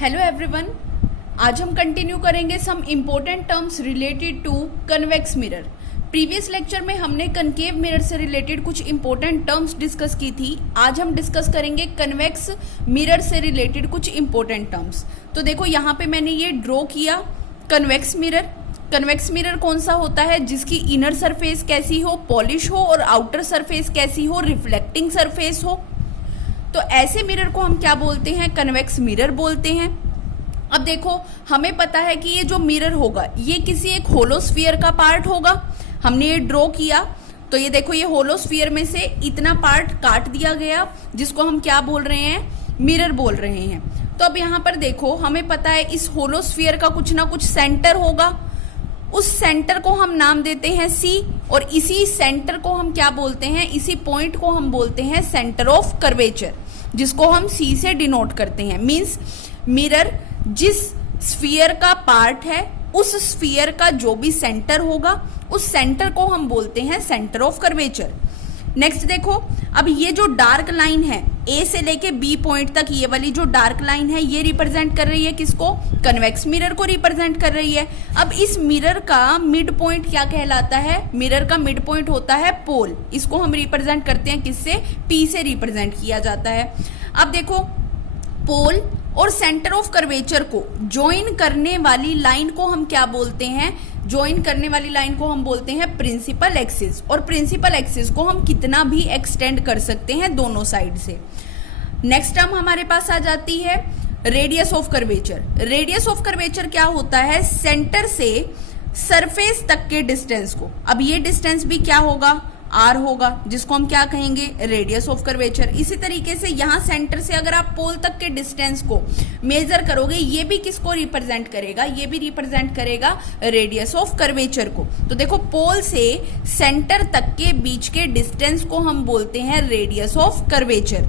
Hello everyone, आज हम continue करेंगे some important terms related to convex mirror. Previous lecture में हमने कनकेव मिरर से रिलेटेड कुछ इम्पोर्टेंट टर्म्स डिस्कस की थी। आज हम डिस्कस करेंगे कन्वेक्स मिरर से रिलेटेड कुछ इम्पोर्टेंट टर्म्स। तो देखो यहाँ पे मैंने ये ड्रॉ किया कन्वेक्स मिरर। कन्वेक्स मिरर कौन सा होता है? जिसकी इनर सरफेस कैसी हो, पॉलिश हो, और आउटर सरफेस कैसी हो, रिफ्लेक्टिंग सरफेस हो। तो ऐसे मिरर को हम क्या बोलते हैं? कन्वेक्स मिरर बोलते हैं। अब देखो, हमें पता है कि ये जो मिरर होगा ये किसी एक होलोस्फीयर का पार्ट होगा। हमने ये ड्रॉ किया तो ये देखो, ये होलोस्फीयर में से इतना पार्ट काट दिया गया जिसको हम क्या बोल रहे हैं? मिरर बोल रहे हैं। तो अब यहाँ पर देखो, हमें पता है इस होलोस्फीयर का कुछ ना कुछ सेंटर होगा। उस सेंटर को हम नाम देते हैं सी, और इसी सेंटर को हम क्या बोलते हैं? इसी पॉइंट को हम बोलते हैं सेंटर ऑफ कर्वेचर, जिसको हम सी से डिनोट करते हैं। मींस मिरर जिस स्फीयर का पार्ट है उस स्फीयर का जो भी सेंटर होगा उस सेंटर को हम बोलते हैं सेंटर ऑफ कर्वेचर। नेक्स्ट देखो, अब ये जो डार्क लाइन है ए से लेके बी पॉइंट तक, ये वाली जो डार्क लाइन है ये रिप्रेजेंट कर रही है किसको? कन्वेक्स मिरर को रिप्रेजेंट कर रही है। अब इस मिरर का मिड पॉइंट क्या कहलाता है? मिरर का मिड पॉइंट होता है पोल। इसको हम रिप्रेजेंट करते हैं किससे? पी से रिप्रेजेंट किया जाता है। अब देखो, पोल और सेंटर ऑफ कर्वेचर को ज्वाइन करने वाली लाइन को हम क्या बोलते हैं? ज्वाइन करने वाली लाइन को हम बोलते हैं प्रिंसिपल एक्सिस। और प्रिंसिपल एक्सिस को हम कितना भी एक्सटेंड कर सकते हैं दोनों साइड से। नेक्स्ट टर्म हमारे पास आ जाती है radius of curvature. Radius of curvature क्या होता है? सेंटर से सरफेस तक के डिस्टेंस को। अब ये डिस्टेंस भी क्या होगा? आर होगा, जिसको हम क्या कहेंगे? Radius of curvature. इसी तरीके से यहाँ सेंटर से अगर आप पोल तक के डिस्टेंस को मेजर करोगे, ये भी किसको रिप्रेजेंट करेगा? ये भी रिप्रेजेंट करेगा रेडियस ऑफ कर्वेचर को। तो देखो, पोल से सेंटर तक के बीच के डिस्टेंस को हम बोलते हैं रेडियस ऑफ कर्वेचर।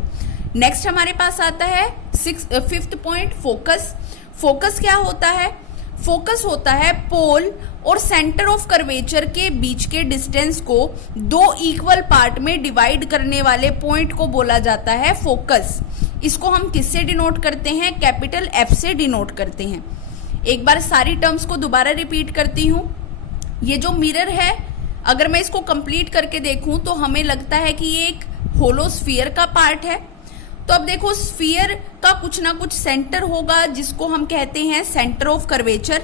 नेक्स्ट हमारे पास आता है फिफ्थ पॉइंट, फोकस। फोकस क्या होता है? फोकस होता है पोल और सेंटर ऑफ कर्वेचर के बीच के डिस्टेंस को दो इक्वल पार्ट में डिवाइड करने वाले पॉइंट को बोला जाता है फोकस। इसको हम किससे डिनोट करते हैं? कैपिटल एफ से डिनोट करते हैं। एक बार सारी टर्म्स को दोबारा रिपीट करती हूँ। ये जो मिरर है, अगर मैं इसको कंप्लीट करके देखूं तो हमें लगता है कि ये एक होलोस्फीयर का पार्ट है। तो अब देखो, स्फीयर का कुछ ना कुछ सेंटर होगा जिसको हम कहते हैं सेंटर ऑफ कर्वेचर।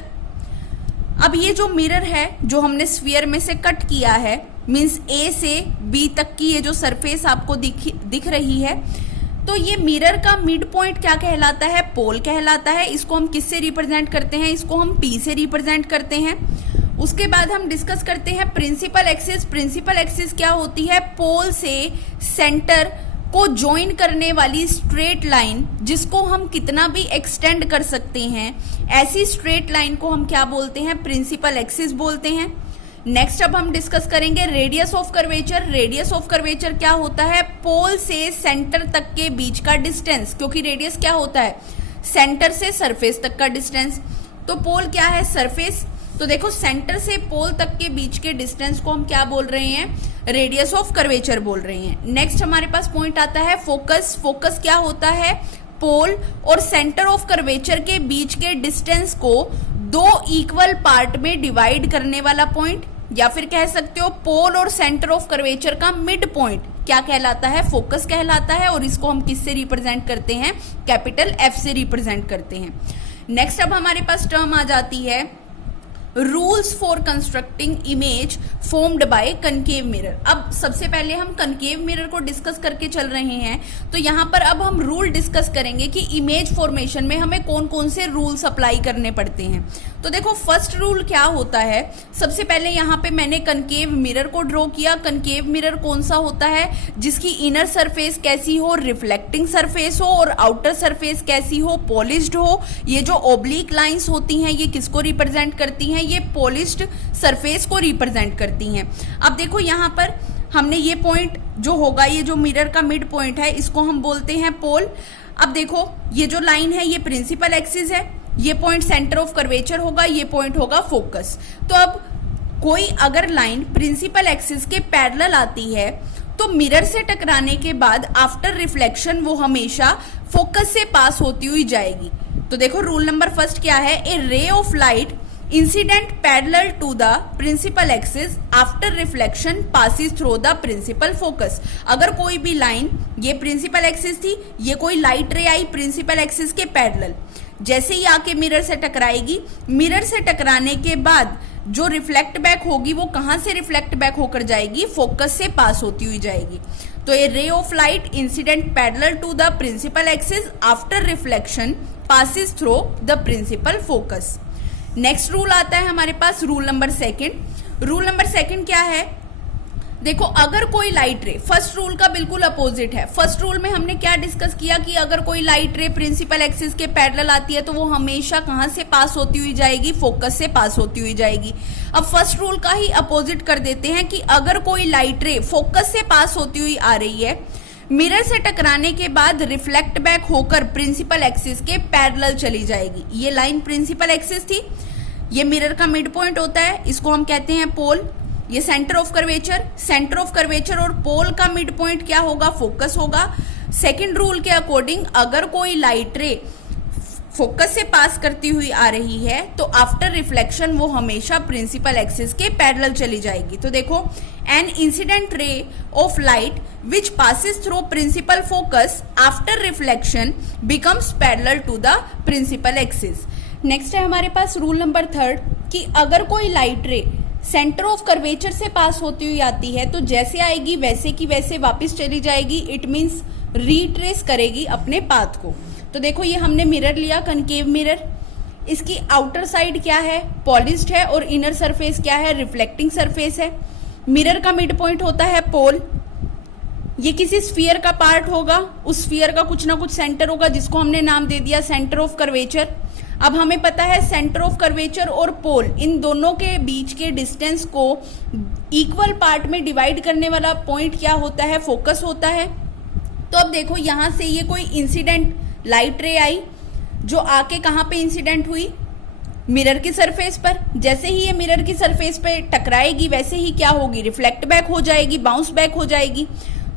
अब ये जो मिरर है जो हमने स्फीयर में से कट किया है, मींस ए से बी तक की ये जो सरफेस आपको दिख रही है, तो ये मिरर का मिड पॉइंट क्या कहलाता है? पोल कहलाता है। इसको हम किससे रिप्रेजेंट करते हैं? इसको हम पी से रिप्रेजेंट करते हैं। उसके बाद हम डिस्कस करते हैं प्रिंसिपल एक्सिस। प्रिंसिपल एक्सिस क्या होती है? पोल से सेंटर को ज्वाइन करने वाली स्ट्रेट लाइन, जिसको हम कितना भी एक्सटेंड कर सकते हैं। ऐसी स्ट्रेट लाइन को हम क्या बोलते हैं? प्रिंसिपल एक्सिस बोलते हैं। नेक्स्ट अब हम डिस्कस करेंगे radius of curvature. Radius of curvature क्या होता है? पोल से सेंटर तक के बीच का डिस्टेंस, क्योंकि रेडियस क्या होता है? सेंटर से सरफेस तक का डिस्टेंस। तो पोल क्या है? सरफेस। तो देखो, सेंटर से पोल तक के बीच के डिस्टेंस को हम क्या बोल रहे हैं? रेडियस ऑफ कर्वेचर बोल रहे हैं। नेक्स्ट हमारे पास पॉइंट आता है फोकस। फोकस क्या होता है? पोल और सेंटर ऑफ कर्वेचर के बीच के डिस्टेंस को दो इक्वल पार्ट में डिवाइड करने वाला पॉइंट, या फिर कह सकते हो पोल और सेंटर ऑफ कर्वेचर का मिड पॉइंट क्या कहलाता है? फोकस कहलाता है। और इसको हम किससे रिप्रेजेंट करते हैं? कैपिटल एफ से रिप्रेजेंट करते हैं। नेक्स्ट अब हमारे पास टर्म आ जाती है rules for constructing image formed by concave mirror. अब सबसे पहले हम कनकेव मिरर को डिस्कस करके चल रहे हैं, तो यहाँ पर अब हम रूल डिस्कस करेंगे कि इमेज फॉर्मेशन में हमें कौन कौन से रूल्स अप्लाई करने पड़ते हैं। तो देखो, फर्स्ट रूल क्या होता है? सबसे पहले यहाँ पे मैंने कनकेव मिरर को ड्रॉ किया। कनकेव मिरर कौन सा होता है? जिसकी इनर सरफेस कैसी हो? रिफ्लेक्टिंग सरफेस हो, और आउटर सरफेस कैसी हो? पॉलिश्ड हो। ये जो ओब्लिक लाइंस होती हैं ये किसको रिप्रेजेंट करती हैं? ये पॉलिश्ड सरफेस को रिप्रेजेंट करती हैं। अब देखो, यहाँ पर हमने ये पॉइंट जो होगा, ये जो मिरर का मिड पॉइंट है, इसको हम बोलते हैं पोल। अब देखो, ये जो लाइन है ये प्रिंसिपल एक्सिस है, ये पॉइंट सेंटर ऑफ कर्वेचर होगा, ये पॉइंट होगा फोकस। तो अब कोई अगर लाइन प्रिंसिपल एक्सिस के पैरेलल आती है तो मिरर से टकराने के बाद आफ्टर रिफ्लेक्शन वो हमेशा फोकस से पास होती हुई जाएगी। तो देखो रूल नंबर फर्स्ट क्या है, a ray of light incident parallel to the principal axis after reflection passes through the principal focus. अगर कोई भी लाइन, ये प्रिंसिपल एक्सिस थी, ये कोई लाइट रे आई प्रिंसिपल एक्सिस के पैरेलल, जैसे ही आके मिरर से टकराएगी, मिरर से टकराने के बाद जो रिफ्लेक्ट बैक होगी वो कहां से रिफ्लेक्ट बैक होकर जाएगी, फोकस से पास होती हुई जाएगी। तो a ray of light incident parallel to the principal axis after reflection passes through the principal focus. Next rule आता है हमारे पास rule number second. Rule number second क्या है, देखो अगर कोई लाइट रे, फर्स्ट रूल का बिल्कुल अपोजिट है। फर्स्ट रूल में हमने क्या डिस्कस किया कि अगर कोई लाइट रे प्रिंसिपल एक्सिस के पैरेलल आती है तो वो हमेशा कहां से पास होती हुई जाएगी, फोकस से पास होती हुई जाएगी। अब फर्स्ट रूल का ही अपोजिट कर देते हैं कि अगर कोई लाइट रे फोकस से पास होती हुई आ रही है, मिरर से टकराने के बाद रिफ्लेक्ट बैक होकर प्रिंसिपल एक्सिस के पैरेलल चली जाएगी। ये लाइन प्रिंसिपल एक्सिस थी, ये मिरर का मिड पॉइंट होता है, इसको हम कहते हैं पोल। ये centre of curvature, centre of curvature और पोल का मिड पॉइंट क्या होगा, फोकस होगा। सेकंड रूल के अकॉर्डिंग अगर कोई लाइट रे फोकस से पास करती हुई आ रही है तो आफ्टर रिफ्लेक्शन वो हमेशा प्रिंसिपल एक्सिस के पैरेलल चली जाएगी। तो देखो, an incident ray of light which passes through principal focus after reflection becomes parallel to the principal axis. Next है हमारे पास रूल नंबर थर्ड कि अगर कोई लाइट रे सेंटर ऑफ कर्वेचर से पास होती हुई आती है तो जैसे आएगी वैसे की वैसे वापस चली जाएगी। इट मीन्स रीट्रेस करेगी अपने पाथ को। तो देखो ये हमने मिरर लिया, कनकेव मिरर, इसकी आउटर साइड क्या है, पॉलिश्ड है, और इनर सरफेस क्या है, रिफ्लेक्टिंग सरफेस है। मिरर का मिड पॉइंट होता है पोल। ये किसी स्फीयर का पार्ट होगा, उस स्फीयर का कुछ ना कुछ सेंटर होगा जिसको हमने नाम दे दिया सेंटर ऑफ कर्वेचर। अब हमें पता है सेंटर ऑफ कर्वेचर और पोल, इन दोनों के बीच के डिस्टेंस को इक्वल पार्ट में डिवाइड करने वाला पॉइंट क्या होता है, फोकस होता है। तो अब देखो यहां से ये कोई इंसिडेंट लाइट रे आई जो आके कहां पे इंसिडेंट हुई, मिरर की सरफेस पर। जैसे ही ये मिरर की सरफेस पे टकराएगी वैसे ही क्या होगी, रिफ्लेक्ट बैक हो जाएगी, बाउंस बैक हो जाएगी।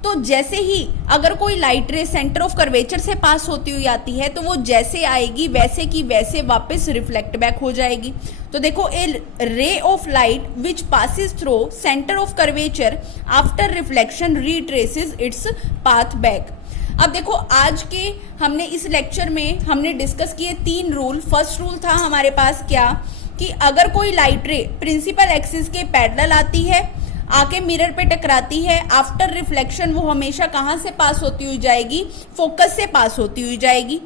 तो जैसे ही अगर कोई लाइट रे सेंटर ऑफ कर्वेचर से पास होती हुई आती है तो वो जैसे आएगी वैसे की वैसे वापस रिफ्लेक्ट बैक हो जाएगी। तो देखो, a ray of light which passes through centre of curvature after reflection retraces its path back. अब देखो आज के हमने इस लेक्चर में हमने डिस्कस किए 3 रूल। फर्स्ट रूल था हमारे पास क्या, कि अगर कोई लाइट रे प्रिंसिपल एक्सिस के पैरेलल आती है, आके मिरर पे टकराती है, आफ्टर रिफ्लेक्शन वो हमेशा कहां से पास होती हुई जाएगी, फोकस से पास होती हुई जाएगी।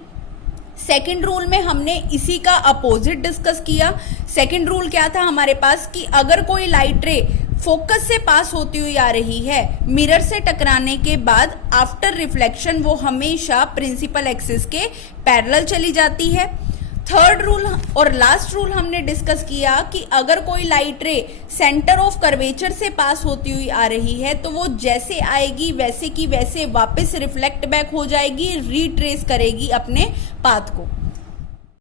सेकंड रूल में हमने इसी का अपोजिट डिस्कस किया। सेकंड रूल क्या था हमारे पास, कि अगर कोई लाइट रे फोकस से पास होती हुई आ रही है, मिरर से टकराने के बाद आफ्टर रिफ्लेक्शन वो हमेशा प्रिंसिपल एक्सिस के पैरेलल चली जाती है। थर्ड रूल और लास्ट रूल हमने डिस्कस किया कि अगर कोई लाइट रे सेंटर ऑफ कर्वेचर से पास होती हुई आ रही है तो वो जैसे आएगी वैसे की वैसे वापस रिफ्लेक्ट बैक हो जाएगी, रीट्रेस करेगी अपने पाथ को।